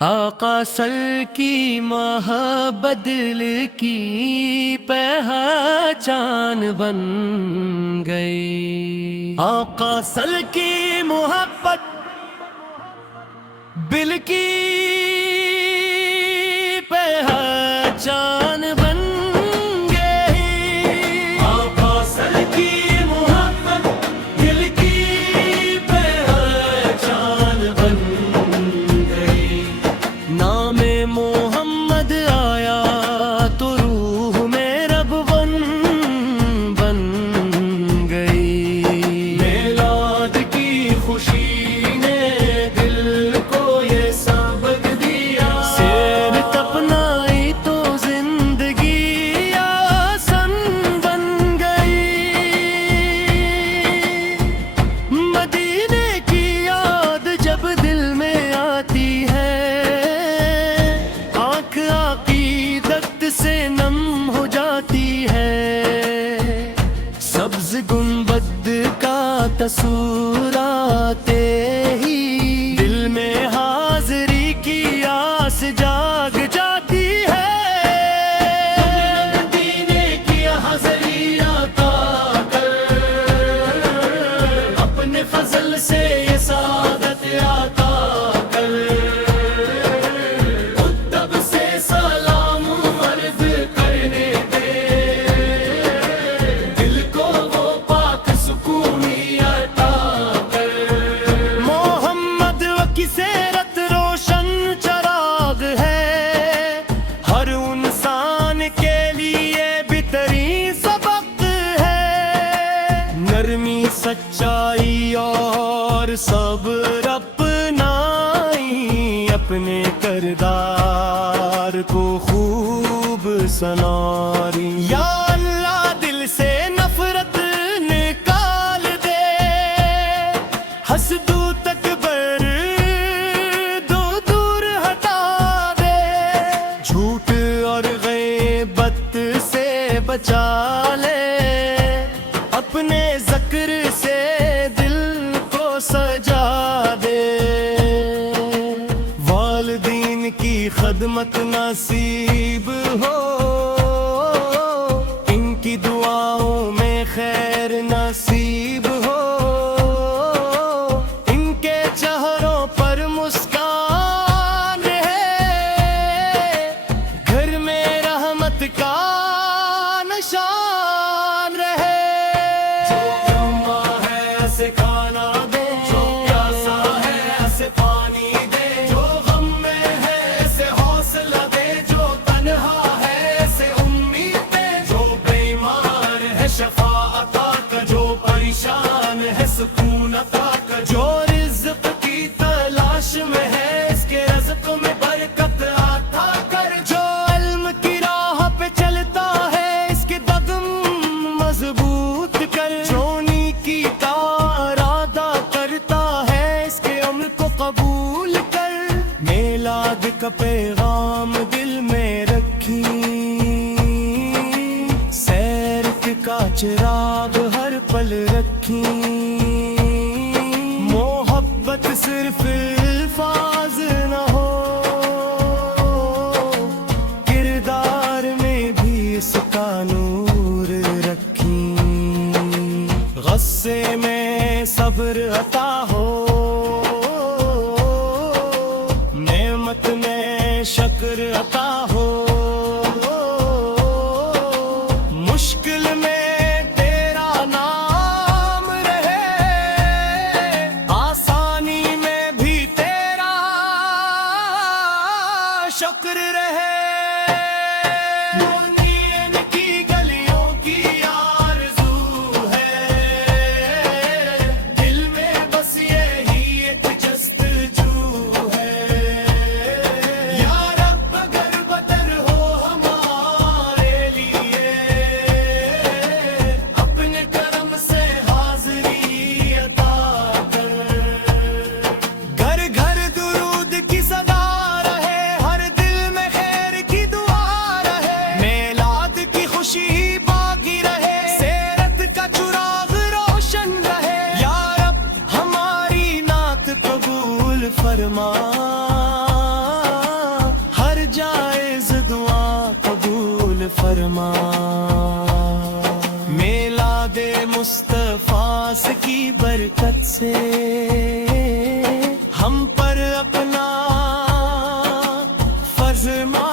آقا صل کی محبت دل کی پہچان بن گئی۔ آقا صل کی محبت دل کی پہچان بن گئی۔ آقا صل کی محبت دل کی پہچان بن گئی۔ نام محمد آیا تو روح میں رب بن گئی۔ میلاد کی خوشی نے دل کو یہ سبق دیا، سیرت اپنائی تو زندگی آسان بن گئی۔ مدینے کی یاد جب دل میں آتی ہے، عقیدت سے نم ہو جاتی ہے۔ سبز گنبد کا تصور آتے ہی دل میں حاضری کی آس جاگ جاتی ہے۔ مدینے کی حاضری عطا کر، اپنے فضل سے یہ سعادت عطا کر۔ سیرت روشن چراغ ہے، ہر انسان کے لیے بہترین سبق ہے۔ نرمی سچائی اور صبر اپنائی، اپنے کردار کو خوب سنواری۔ یا اللہ دل سے نفرت نکال دے، حسد و تکبر بچا لے، اپنے ذکر سے دل کو سجا دے۔ والدین کی خدمت نصیب ہو، ان کی دعاؤں میں خیر نصیب ہو، ان کے چہروں پر مسکان ہے، گھر میں رحمت کا شان رہے۔ جو غمّا ہے اسے کھانا دے، جو پیاسا ہے اسے پانی دے، جو غم میں ہے اسے حوصلہ دے، جو تنہا ہے اسے امید دے، جو بیمار ہے شفا عطا کر، جو پریشان ہے سکون عطا کر، جو رزق کی تلاش میں ہے اس کے رزق میں برکت عطا کر، جو علم کی راہ پہ چلتا ہے مضبوط کر، جو نیکی کا ارادہ کرتا ہے اس کے عمل کو قبول کر۔ میلاد کا پیغام دل میں رکھی، سیرت کا چراغ ہر پل رکھی۔ محبت صرف الفاظ نہ ہو، کردار میں بھی اس کا نور رکھی۔ غصے میں صبر عطا ہو، نعمت میں شکر عطا ہو، مشکل میں تیرا نام رہے، آسانی میں بھی تیرا شکر رہے۔ گھر گھر درود کی صدا رہے، ہر دل میں خیر فرما میلاد مصطفیٰ کی برکت سے ہم پر اپنا فرما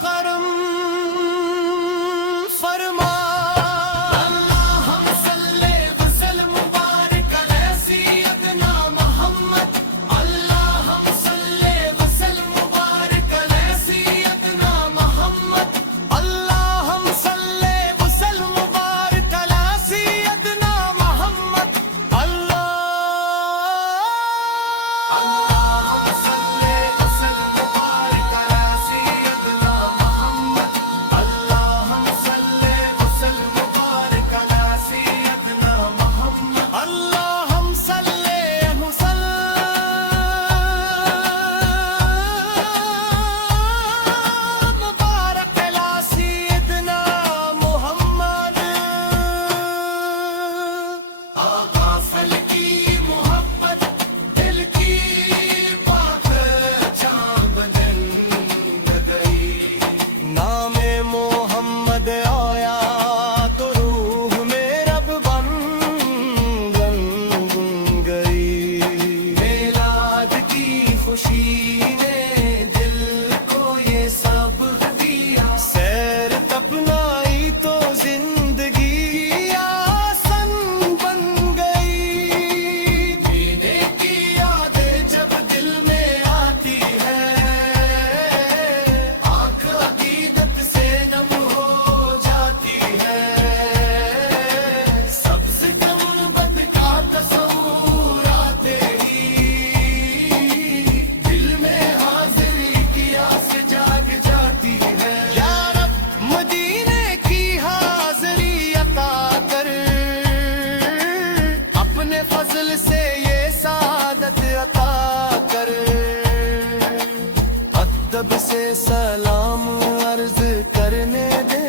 کرم فرما اللہم صلی وسلم مبارک علی سیدنا محمد اللہم صلی وسلم مبارک علی سیدنا محمد اللہم صلی وسلم مبارک علی سیدنا محمد فضل سے یہ سعادت عطا کر ادب سے سلام عرض کرنے دے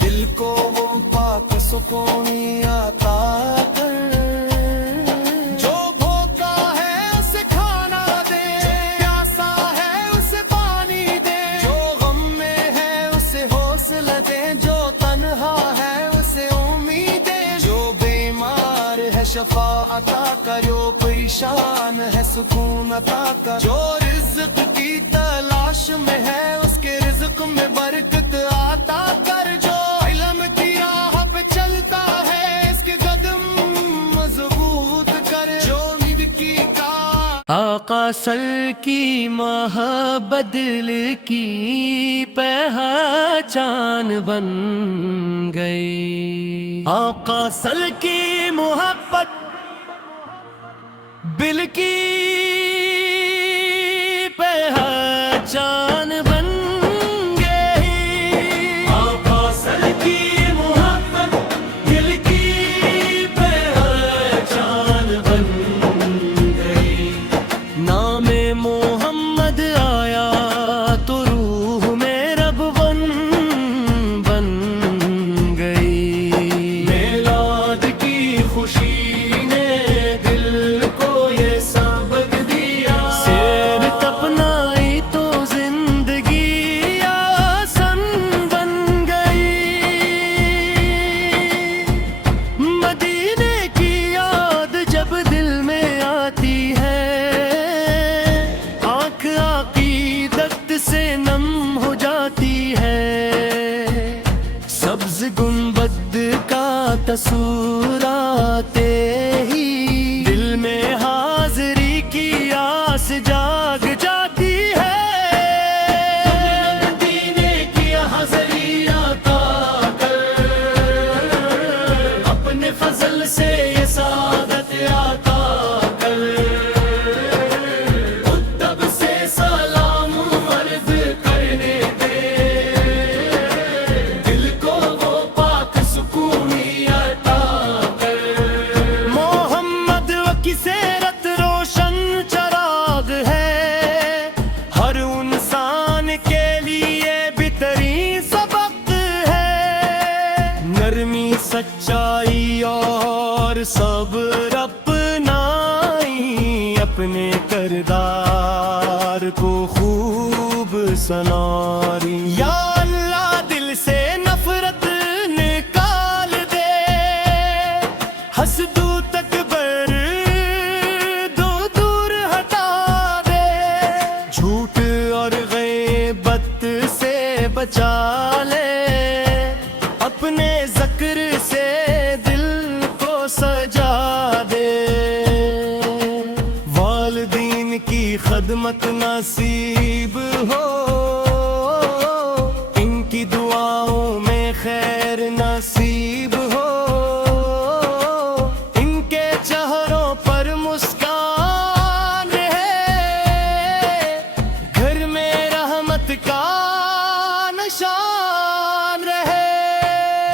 دل کو وہ پاک سکون عطا کر جو بھوکا ہے اسے کھانا دے پیاسا ہے اسے پانی دے جو غم میں ہے اسے حوصلہ دے جو تنہا ہے اسے امید دے جو بیمار ہے شفا عطا کر جو پریشان ہے سکون عطا کر جو رزق کی تلاش میں ہے اس کے رزق میں برکت عطا کر جو علم کی راہ پہ چلتا ہے اس کے قدم مضبوط کر جو امید کی کا آقا صل کی محبت دل کی پہچان بن گئی آقا صل کی محبت دل کی پہچان بن گئی آقا صل کی محبت دل کی پہچان بن گئی نام محمد آیا تو روح میں رب بن گئی میلاد کی خوشی نے دل کو یہ سبق دیا سیرت اپنائی تو زندگی آسان بن گئی مدینے کی یاد جب دل میں آتی ہے آنکھ عقیدت سے نم ہو جاتی ہے سبز گنبد کا تصور آتے ہی دل میں حاضری کی آس جاگ جاتی ہے مدینے کی حاضری عطا کر اپنے فضل سے یہ سعادت عطا کر ادب سے سلام عرض کرنے دے دل کو وہ پاک سکونی عطا کر محمد کی سیرت روشن چراغ ہے ہر انسان کے لیے بہترین سبق ہے نرمی سچائی اور صبر اپنائی اپنے کردار کو خوب سناری یا اللہ دل سے نفرت نکال دے حسد و تکبر دو دور ہٹا دے جھوٹ اور غیبت سے بچا لے اپنے ذکر سے دل کو سجا دے والدین کی خدمت نصیب ہو ان کی دعاؤں میں خیر نصیب ہو ان کے چہروں پر مسکان ہے گھر میں رحمت کا نشان رہے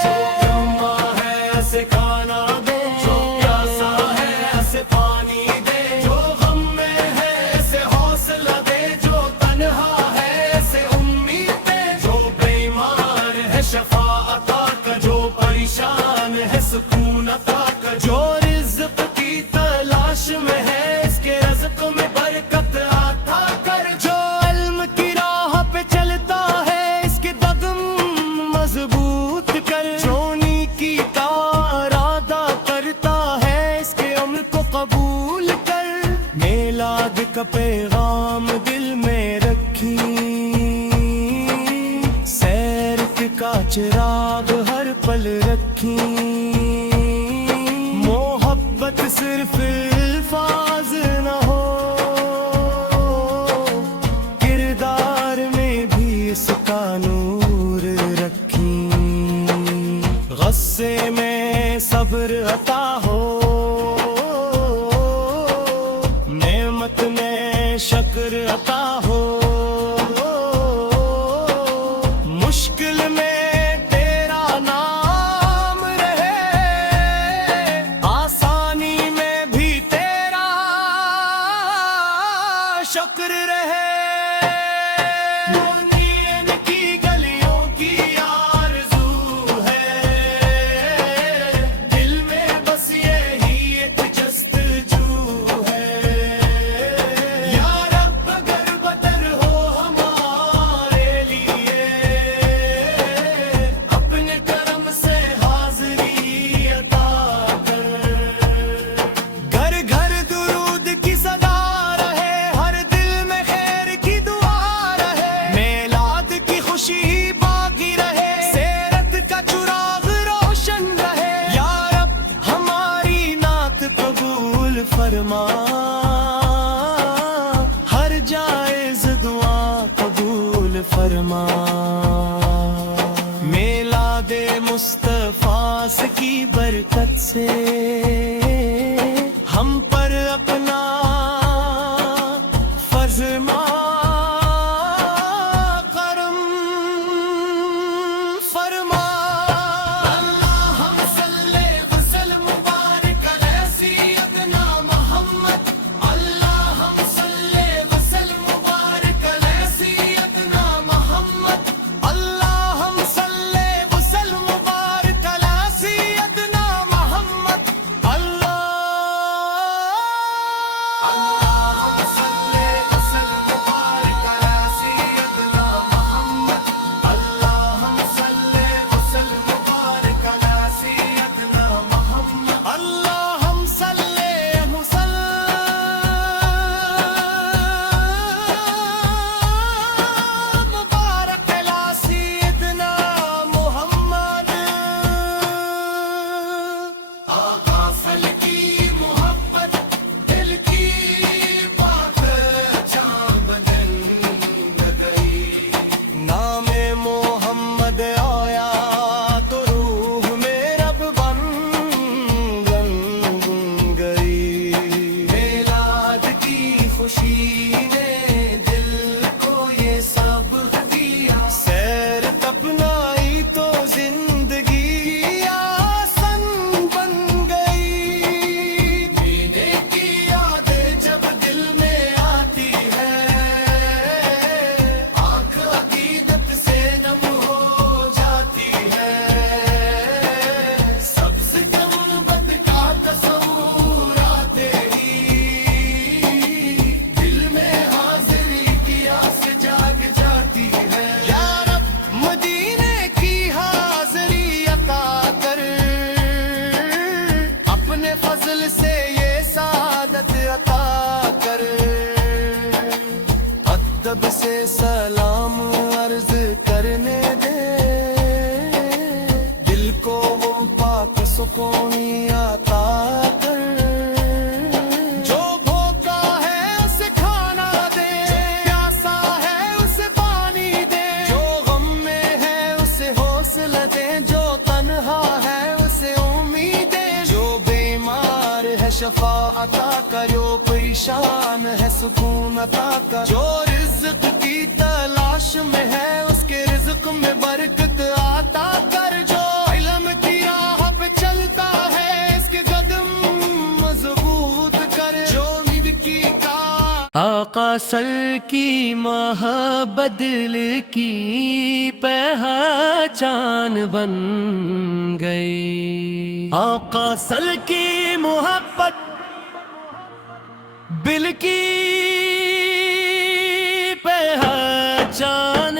جو غمّا ہے اسے کھانا دے جو پیاسا ہے اسے پانی دے جو غم میں ہے اسے حوصلہ دے جو تنہا ہے اسے امید دے جو بیمار ہے شفا عطا کر جو پریشان ہے سکون عطا کر جو رزق کی تلاش میں ہے اس کے رزق میں برکت عطا کر جو علم کی راہ پہ چلتا ہے اس کے قدم مضبوط کر جو نیکی کا ارادہ کرتا ہے اس کے عمل کو قبول کر میلاد کا پیغام دل میں رکھی سیر کا چراغ ہر پل رکھی محبت صرف الفاظ نہ ہو کردار میں بھی اس کا نور رکھی غصے میں صبر عطا ہو نعمت میں شکر عطا ہو مشکل میں تیرا نام رہے آسانی میں بھی تیرا شکر رہے مونین کی گلیوں کی آرزو ہے دل میں بس یہی ایک جستجو ہے یا رب اگر بدر ہو ہمارے لیے اپنے کرم سے حاضری عطا کر گھر گھر درود کی صدا رہے ہر دل میں خیر کی دعا رہے میلاد کی خوشی باقی رہے سیرت کا چراغ روشن رہے یا رب ہماری نعت قبول فرما ہر جائز دعا قبول فرما میلاد مصطفیٰ کی برکت سے ہم پر اپنا فرض کرم فرما اللہم صلی وسلم مبارک علی سیدنا محمد اللہم صلی وسلم مبارک علی سیدنا محمد اللہم صلی وسلم مبارک علی سیدنا محمد اللہم صلی وسلم مبارک علی سیدنا محمد اللہم صلی وسلم مبارک علی سیدنا محمد اللہم صلی وسلم مبارک علی سیدنا محمد آقا فل کی محبت دل کی بات چاند بدن گئی نام محمد آیا تو روح میں رب بن گئی میلاد کی خوشی نے دل کو یہ سب دیا سیر تپنائی تو زندگی آسان بن گئی پینے کی یادیں جب دل میں آتی ہے آنکھ عقیدت سے نم ہو جاتی ہے سب سے گنبد کا تصور آتے ہی دل میں کوئی عطا کر، جو بھوکا ہے اسے کھانا دے، پیاسا ہے اسے پانی دے، جو غم میں ہے اسے حوصلہ دے، جو تنہا ہے اسے امید دے، جو بیمار ہے شفا عطا کر، جو پریشان ہے سکون عطا کر، جو رزق کی تلاش میں ہے اس کے رزق میں برکت عطا کر، جو علم کی راہ پہ چلتا ہے اس کے قدم مضبوط کر، جو امید کی آقا سل کی محبت دل کی پہچان بن گئی، آقا سل کی محبت دل کی پہچان